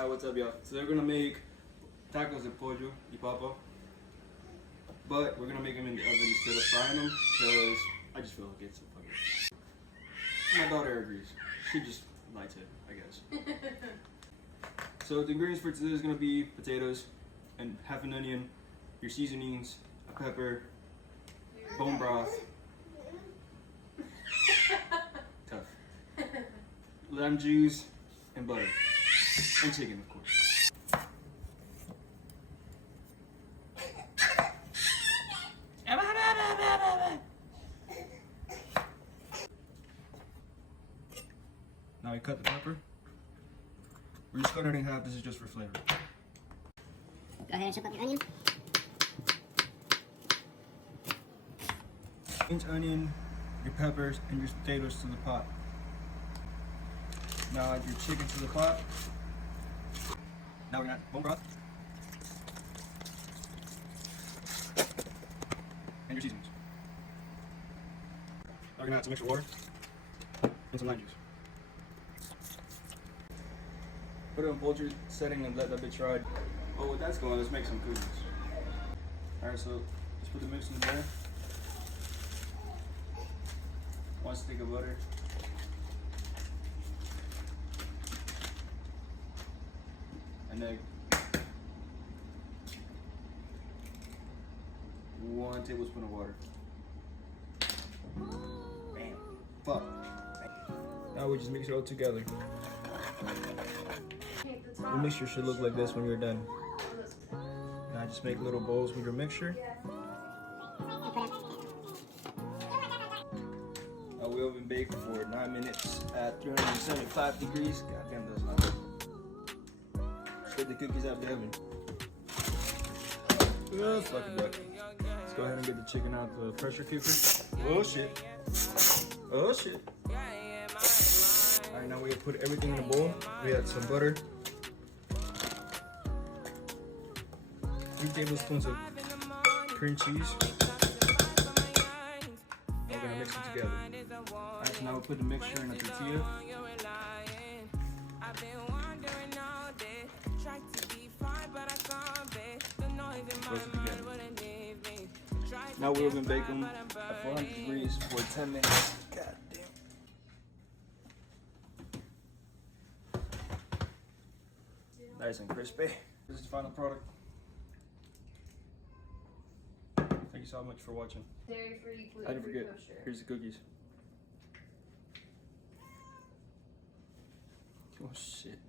Hi, what's up, y'all? So we're gonna make tacos de pollo y papa, but we're gonna make them in the oven instead of frying them because I just feel like it's a fucking. My daughter agrees. She just likes it, I guess. So the ingredients for today is gonna be potatoes and half an onion, your seasonings, a pepper, bone broth, tough, lime juice, and butter, and chicken, of course. Now we cut the pepper. We're just cutting it in half. This is just for flavor. Go ahead and chop up your onion. Inch onion, your peppers, and your potatoes to the pot. Now add your chicken to the pot. Now we're gonna add bone broth and your seasonings. Now we're gonna add some extra water and some lime juice. Put it in poultry setting and let that bitch ride. Oh, with that's going, let's make some cookies. Alright, so let's put the mix in the bowl. 1 stick of butter. An egg. 1 tablespoon of water. Bam. Fuck. Now we just mix it all together. The mixture should look like this when you're done. Now just make little bowls with your mixture. Now we oven bake for 9 minutes at 375 degrees. Goddamn, that's hot. Get the cookies out of the oven. Oh, fuck it up. Let's go ahead and get the chicken out the pressure cooker. Oh shit. Oh shit. Alright, now we put everything in a bowl. We add some butter. 3 tablespoons of cream cheese. We're gonna mix it together. Alright, so now we put the mixture in a tortilla. Close it together. Now we oven bake them at 400 degrees for 10 minutes. God damn. Nice and crispy. This is the final product. Thank you so much for watching. Dairy-free, I didn't gluten-free, forget. kosher. Here's the cookies. Oh shit.